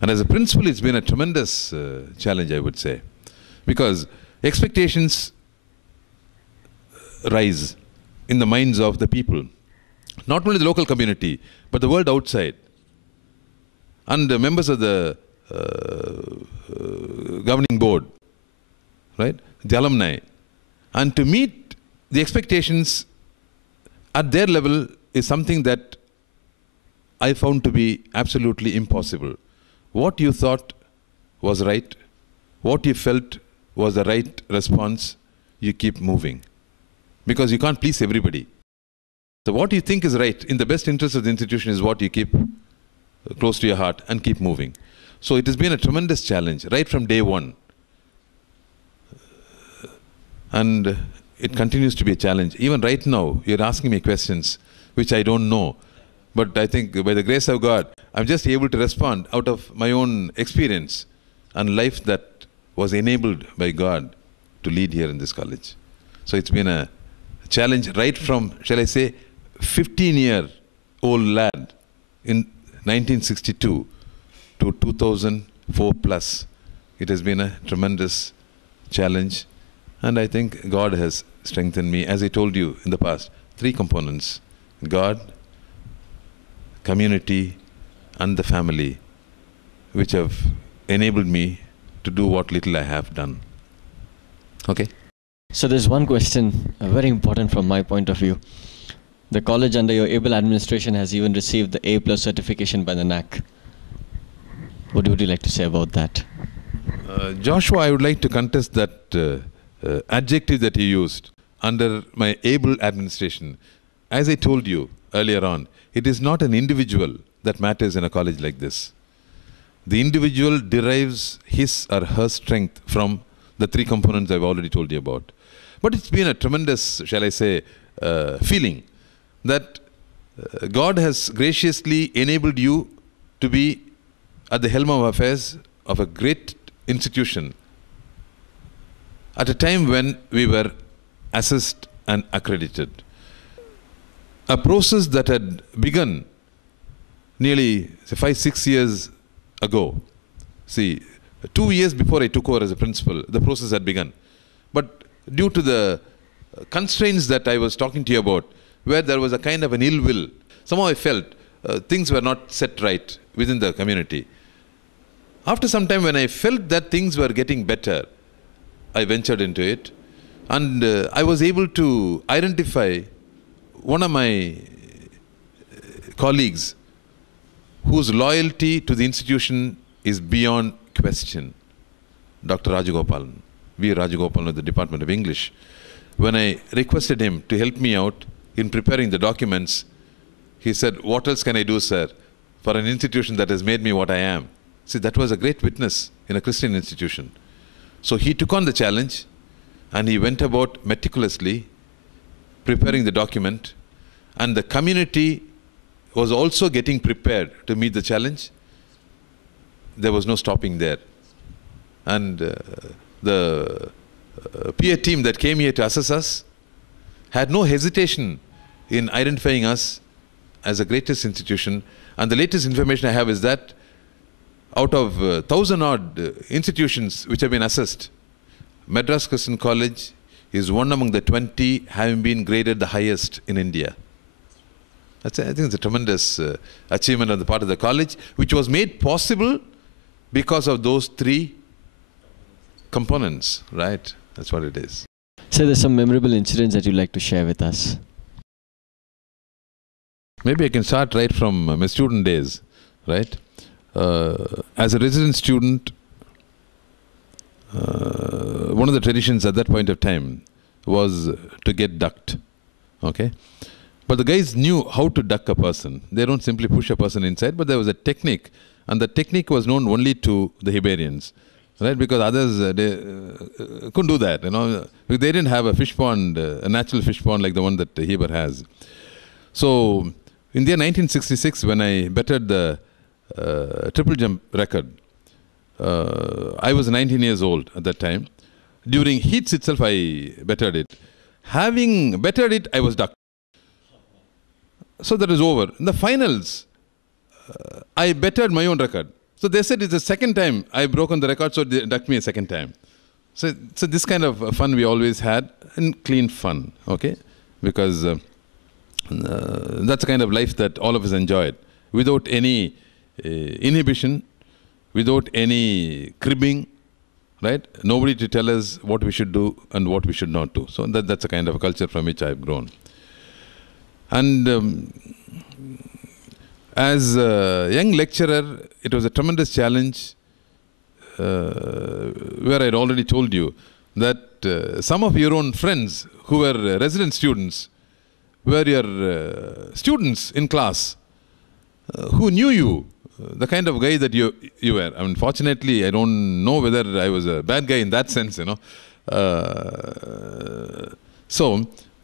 And as a principal, it's been a tremendous challenge, I would say, because expectations rise in the minds of the people, not only the local community, but the world outside, and the members of the governing board, right, the alumni. And to meet the expectations at their level is something that I found to be absolutely impossible. What you thought was right, what you felt was the right response, you keep moving. Because you can't please everybody. So what you think is right, in the best interest of the institution, is what you keep close to your heart and keep moving. So it has been a tremendous challenge, right from day one. And it continues to be a challenge. Even right now, you're asking me questions which I don't know. But I think by the grace of God, I'm just able to respond out of my own experience and life that was enabled by God to lead here in this college. So it's been a challenge right from, shall I say, 15-year-old lad in 1962 to 2004 plus. It has been a tremendous challenge. And I think God has strengthened me. As I told you in the past, 3 components: God, community, and the family, which have enabled me to do what little I have done. Okay? So there's one question, very important from my point of view. The college under your able administration has even received the A+ certification by the NAC. What would you like to say about that? Joshua, I would like to contest that adjective that you used, under my able administration. As I told you earlier on, it is not an individual that matters in a college like this. The individual derives his or her strength from the 3 components I've already told you about. But it's been a tremendous, shall I say, feeling that God has graciously enabled you to be at the helm of affairs of a great institution at a time when we were assessed and accredited. A process that had begun nearly 5-6 years ago. See, 2 years before I took over as a principal, the process had begun. But due to the constraints that I was talking to you about, where there was a kind of an ill will, somehow I felt things were not set right within the community. After some time, when I felt that things were getting better, I ventured into it, and I was able to identify one of my colleagues whose loyalty to the institution is beyond question, Dr. Rajagopalan, V. Rajagopalan of the Department of English. When I requested him to help me out in preparing the documents, he said, "What else can I do, sir, for an institution that has made me what I am?" See, that was a great witness in a Christian institution. So he took on the challenge, and he went about meticulously preparing the document, and the community was also getting prepared to meet the challenge. There was no stopping there. And the peer team that came here to assess us had no hesitation in identifying us as the greatest institution. And the latest information I have is that out of 1,000-odd institutions which have been assessed, Madras Christian College is one among the 20 having been graded the highest in India. I think it's a tremendous achievement on the part of the college, which was made possible because of those 3 components, right? That's what it is. So there's some memorable incidents that you'd like to share with us. Maybe I can start right from my student days, right? As a resident student, one of the traditions at that point of time was to get ducked, okay? But the guys knew how to duck a person. They don't simply push a person inside, but there was a technique, and the technique was known only to the Hiberians, right? Because others, they couldn't do that, you know. They didn't have a fish pond, a natural fish pond like the one that Heber has. So in the year 1966, when I bettered the triple jump record, I was 19 years old at that time. During heats itself, I bettered it. Having bettered it, I was ducked. So that is over. In the finals, I bettered my own record. So they said it's the second time I've broken the record, so they induct me a second time. So this kind of fun we always had, and clean fun, okay? Because that's the kind of life that all of us enjoyed, without any inhibition, without any cribbing, right? Nobody to tell us what we should do and what we should not do. So that's a kind of a culture from which I've grown. And as a young lecturer, it was a tremendous challenge, where I'd already told you that some of your own friends who were resident students were your students in class, who knew you, the kind of guy that you were. I mean, fortunately, I don't know whether I was a bad guy in that sense, you know.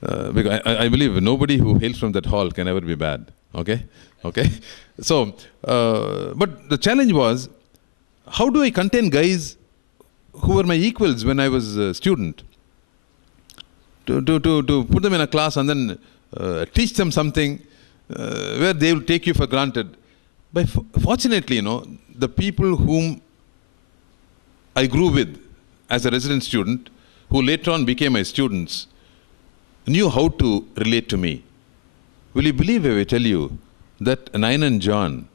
Because I believe nobody who hails from that hall can ever be bad, okay? Okay? So, but the challenge was, how do I contain guys who were my equals when I was a student? To put them in a class and then teach them something where they will take you for granted. But fortunately, you know, the people whom I grew with as a resident student, who later on became my students, knew how to relate to me. Will you believe if I tell you that Nayanan John,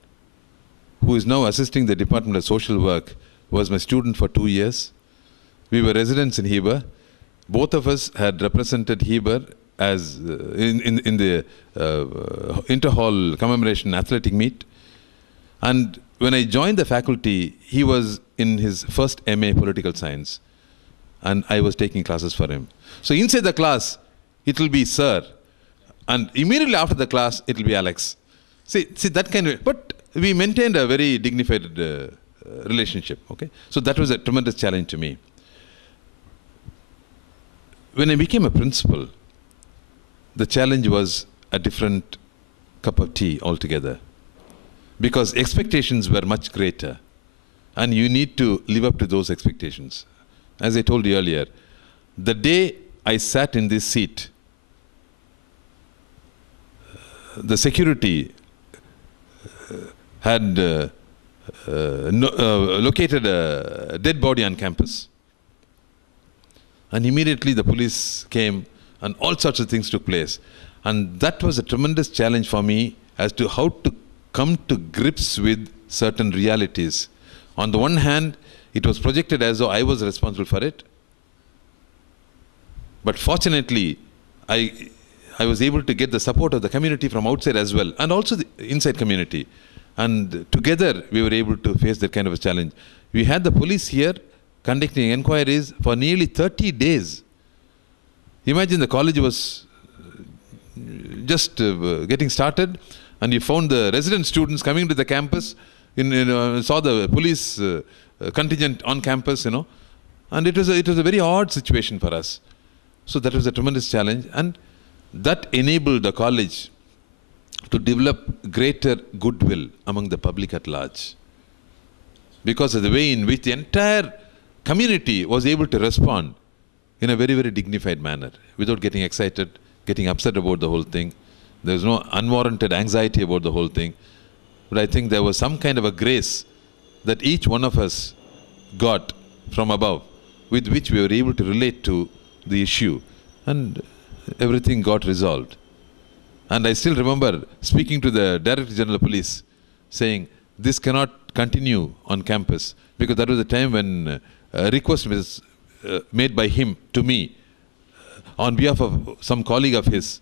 who is now assisting the Department of Social Work, was my student for 2 years? We were residents in Heber. Both of us had represented Heber as in the inter-hall commemoration athletic meet. And when I joined the faculty, he was in his first MA Political Science, and I was taking classes for him. So inside the class, it will be Sir, and immediately after the class, it will be Alex. See that kind of, but we maintained a very dignified relationship, okay? So that was a tremendous challenge to me. When I became a principal, the challenge was a different cup of tea altogether, because expectations were much greater, and you need to live up to those expectations. As I told you earlier, the day I sat in this seat, the security had located a dead body on campus. And immediately the police came and all sorts of things took place. And that was a tremendous challenge for me as to how to come to grips with certain realities. On the one hand, it was projected as though I was responsible for it. But fortunately, I was able to get the support of the community from outside as well, and also the inside community. And together, we were able to face that kind of a challenge. We had the police here conducting inquiries for nearly 30 days. Imagine the college was just getting started, and you found the resident students coming to the campus, saw the police contingent on campus, you know. And it was a very odd situation for us. So that was a tremendous challenge, and that enabled the college to develop greater goodwill among the public at large, because of the way in which the entire community was able to respond in a very, very dignified manner, without getting excited, getting upset about the whole thing. There was no unwarranted anxiety about the whole thing. But I think there was some kind of a grace that each one of us got from above, with which we were able to relate to the issue, and everything got resolved. And I still remember speaking to the Director General of Police, saying, this cannot continue on campus, because that was the time when a request was made by him to me on behalf of some colleague of his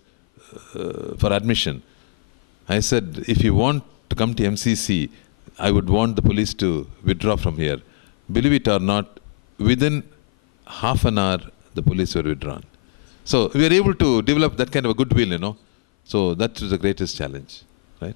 for admission. I said, if you want to come to MCC, I would want the police to withdraw from here. Believe it or not, within half an hour, the police were withdrawn. So we were able to develop that kind of a goodwill, you know. So that was the greatest challenge, right?